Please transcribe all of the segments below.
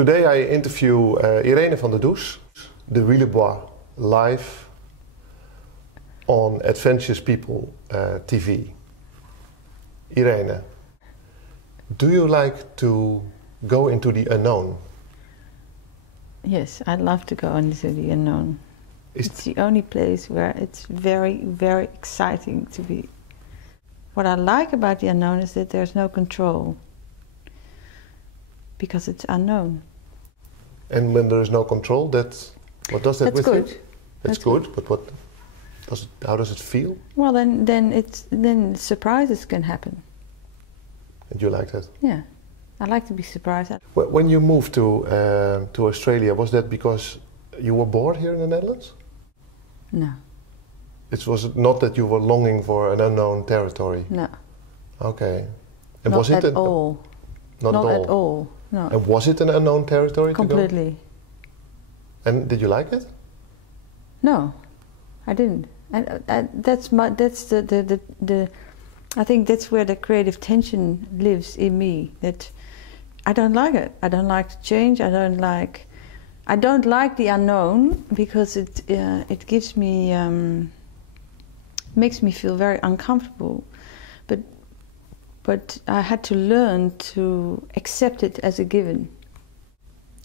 Today I interview Irene van der Does, de Willebois, live on Adventures People TV. Irene, do you like to go into the unknown? Yes, I'd love to go into the unknown. It's the only place where it's very, very exciting to be. What I like about the unknown is that there's no control, because it's unknown. And when there is no control, what does that with good. you? That's good. But how does it feel? Well, then surprises can happen. And you like that? Yeah, I like to be surprised. When you moved to Australia, was that because you were bored here in the Netherlands? No. It was not that you were longing for an unknown territory? No. Okay. And not was it at all. Not at all. No. And was it an unknown territory? Completely. To go? And did you like it? No, I didn't. And I think that's where the creative tension lives in me. That I don't like it. I don't like to change. I don't like the unknown, because it gives me makes me feel very uncomfortable. But I had to learn to accept it as a given.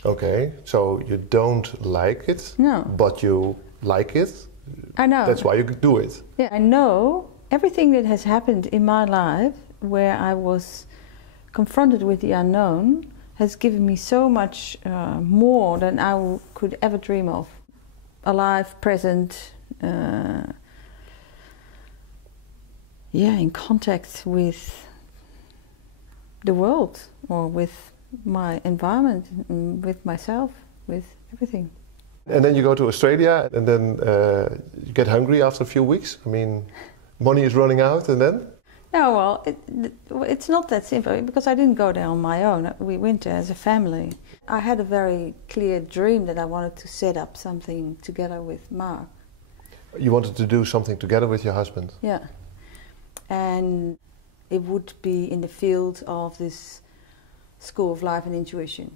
Okay, so you don't like it, no, but you like it. I know. That's why you do it. Yeah, I know everything that has happened in my life where I was confronted with the unknown has given me so much more than I could ever dream of. Alive, present, in contact with the world, or with my environment, with myself, with everything. And then you go to Australia, and then you get hungry after a few weeks. I mean, money is running out, and then? No, well, it's not that simple, because I didn't go there on my own. We went there as a family. I had a very clear dream that I wanted to set up something together with Mark. You wanted to do something together with your husband? Yeah. And it would be in the field of this School of Life and Intuition.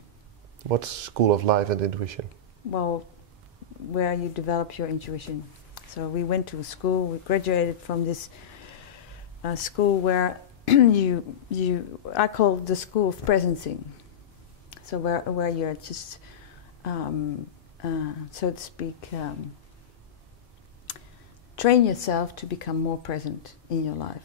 What's School of Life and Intuition? Well, where you develop your intuition. So we went to a school, we graduated from this school where I call the school of presencing. So where you're just, so to speak, train yourself to become more present in your life,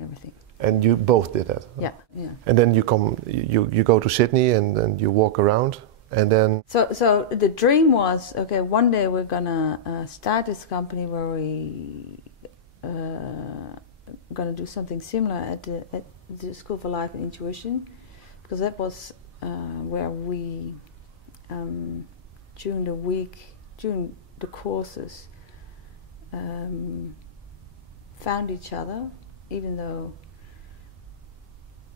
everything. And you both did that? Yeah, yeah. And then you go to Sydney and you walk around, and then... So the dream was, okay, one day we're gonna start this company where we gonna do something similar at the School for Life and Intuition, because that was where we during the courses found each other, even though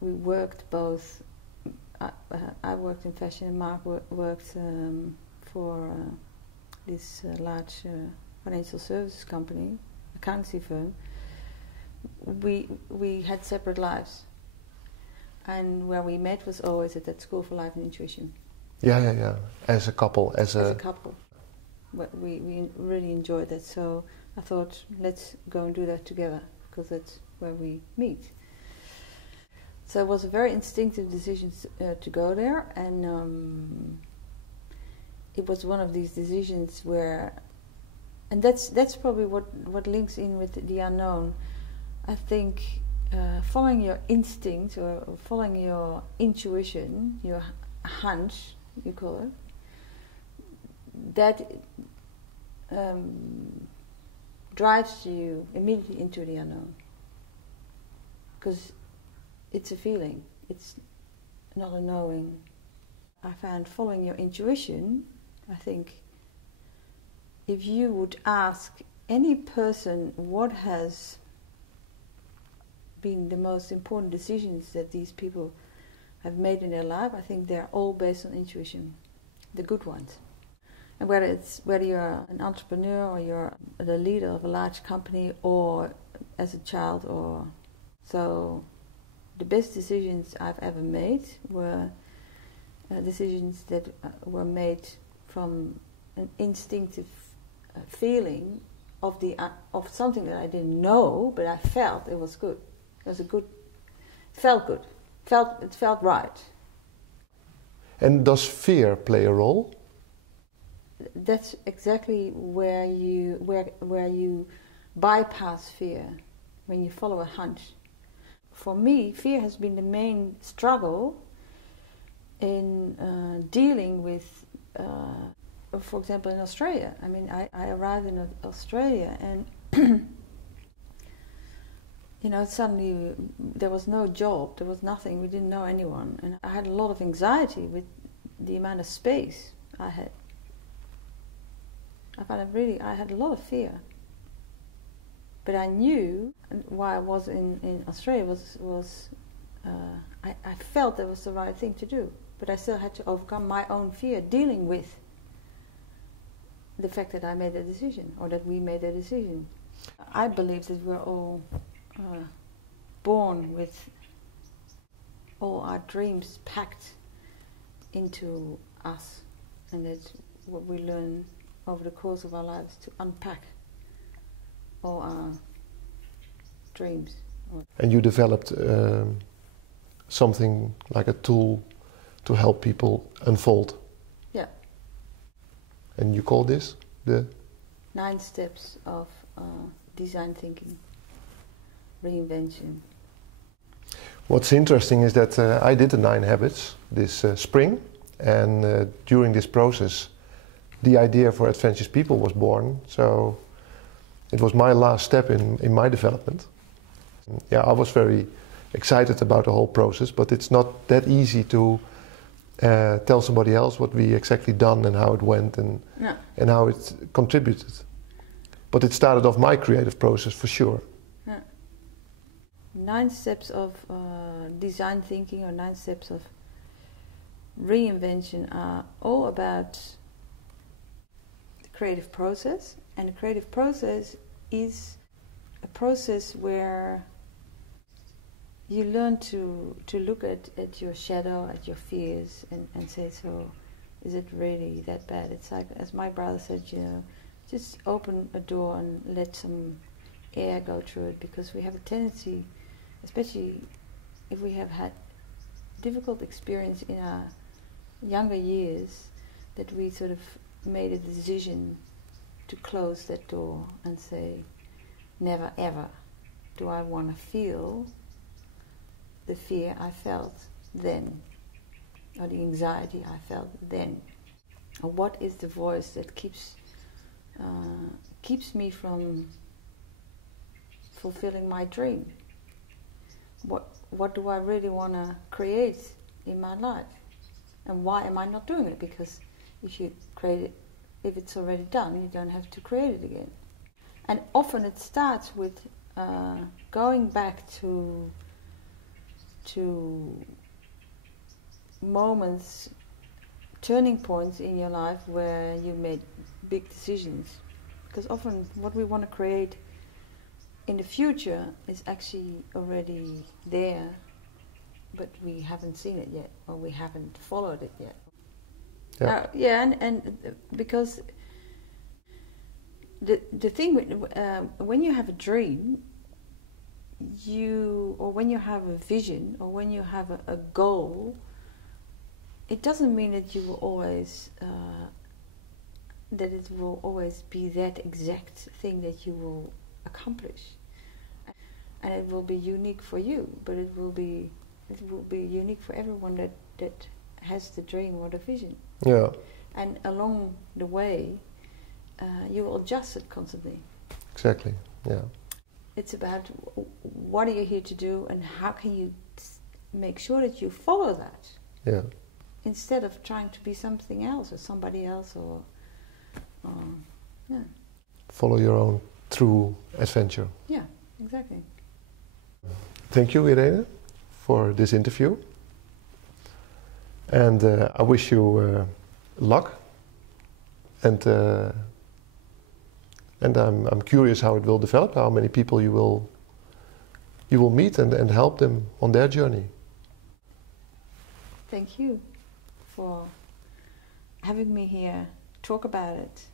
we worked both. I worked in fashion, and Mark worked for this large financial services company, accountancy firm. We had separate lives, and where we met was always at that School for Life and Intuition. Yeah. As a couple, as a couple. We really enjoyed that, so I thought, let's go and do that together, because that's where we meet. So it was a very instinctive decision to go there, and it was one of these decisions where, and that's probably what links in with the unknown. I think following your instinct, or following your intuition, your hunch, you call it, that drives you immediately into the unknown, because it's a feeling, it's not a knowing. I found following your intuition, I think, if you would ask any person what has been the most important decisions that these people have made in their life, I think they're all based on intuition, the good ones. And whether you're an entrepreneur, or you're the leader of a large company, or as a child, or so, the best decisions I've ever made were decisions that were made from an instinctive feeling of something that I didn't know, but I felt it was good. It was felt good. It felt right. And does fear play a role? That's exactly where you bypass fear, when you follow a hunch. For me, fear has been the main struggle in dealing with, for example, in Australia. I mean, I arrived in Australia and suddenly there was no job, there was nothing, we didn't know anyone. And I had a lot of anxiety with the amount of space I had. I had a lot of fear. But I knew why I was in Australia I felt that was the right thing to do. But I still had to overcome my own fear dealing with the fact that I made a decision, or that we made a decision. I believe that we're all born with all our dreams packed into us, and that's what we learn over the course of our lives, to unpack all our dreams. And you developed something like a tool to help people unfold. Yeah. And you call this the 9 steps of design thinking, reinvention. What's interesting is that I did the 9 habits this spring, and during this process the idea for Adventures People was born. So it was my last step in my development. Yeah, I was very excited about the whole process, but it's not that easy to tell somebody else what we exactly done and how it went and how it contributed. But it started off my creative process for sure. Yeah. 9 steps of design thinking, or 9 steps of reinvention, are all about the creative process. And the creative process is a process where you learn to look at your shadow, at your fears, and say, so is it really that bad? It's like, as my brother said, just open a door and let some air go through it, because we have a tendency, especially if we have had difficult experience in our younger years, that we sort of made a decision to close that door and say, never ever do I want to feel the fear I felt then, or the anxiety I felt then. Or what is the voice that keeps me from fulfilling my dream? What do I really want to create in my life? And why am I not doing it? Because if you create it, if it's already done, you don't have to create it again. And often it starts with going back to moments, turning points in your life where you made big decisions. Because often what we want to create in the future is actually already there, but we haven't seen it yet, or we haven't followed it yet. Yeah, and because the thing when you have a dream, or when you have a vision, or when you have a goal, it doesn't mean that you will always that it will always be that exact thing that you will accomplish, and it will be unique for you, but it will be unique for everyone that has the dream or the vision. Yeah. And along the way, you will adjust it constantly. Exactly. Yeah. It's about what are you here to do, and how can you make sure that you follow that. Yeah. Instead of trying to be something else or somebody else, or Follow your own true adventure. Yeah, exactly. Thank you, Irene, for this interview. And I wish you luck. And I'm curious how it will develop, how many people you will meet and help them on their journey. Thank you. for having me here, talk about it,